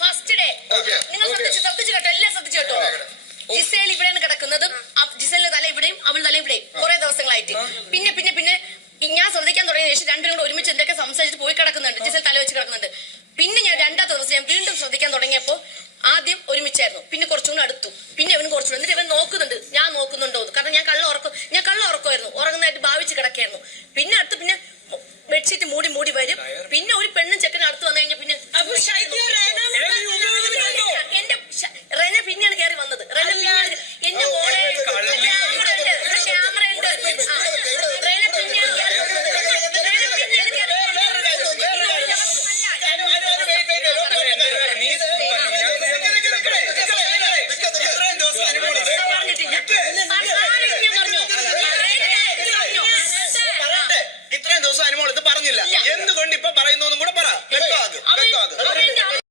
First day നിങ്ങൾ ശ്രദ്ധിച്ചു കേട്ടോ, എല്ലാം ശ്രദ്ധിച്ചു കേട്ടോ. ജിസേൽ ഇവിടെയാണ് കിടക്കുന്നതും ജിസേലിന്റെ തല ഇവിടെയും അവളുടെ തല ഇവിടെയും കുറെ ദിവസങ്ങളായിട്ട്. പിന്നെ പിന്നെ പിന്നെ ഞാൻ ശ്രദ്ധിക്കാൻ തുടങ്ങിയ ശേഷം രണ്ടിനും കൂടെ ഒരുമിച്ച് എന്തൊക്കെ സംസാരിച്ചിട്ട് പോയി കിടക്കുന്നുണ്ട്. ജിസേൽ തല വെച്ച് കിടക്കുന്നുണ്ട്. പിന്നെ ഞാൻ രണ്ടാമത്തെ ദിവസം ഞാൻ വീണ്ടും ശ്രദ്ധിക്കാൻ തുടങ്ങിയപ്പോ ആദ്യം ഒരുമിച്ചായിരുന്നു, പിന്നെ കുറച്ചുകൂടെ അടുത്തു, പിന്നെ ഇവനും കുറച്ചുകൂടെ. എന്നിട്ട് ഇവൻ നോക്കുന്നുണ്ട് ഞാൻ നോക്കുന്നുണ്ടോ എന്ന്. കാരണം ഞാൻ കള്ള ഉറക്കമായിരുന്നു, ഉറങ്ങുന്നതായിട്ട് ഭാവിച്ച് കിടക്കായിരുന്നു. പിന്നെ അടുത്ത് പിന്നെ ബെഡ്ഷീറ്റ് മൂടി മൂടി വരും. പിന്നെ ഒരു പെണ്ണും ചെക്കനും അടുത്ത് വന്നു കഴിഞ്ഞാൽ പിന്നെ എന്റെ റെന പിന്നെയാണ് കയറി വന്നത്. റെന പിന്നെയാണ് എന്റെ മോളെ ക്യാമറ ഉണ്ട്. റെന പിന്നെയാണ് കയറി വന്നത്. ഇത്രയും ദിവസം അനുമോൾ ഇത് പറഞ്ഞില്ല, എന്തുകൊണ്ട് ഇപ്പൊ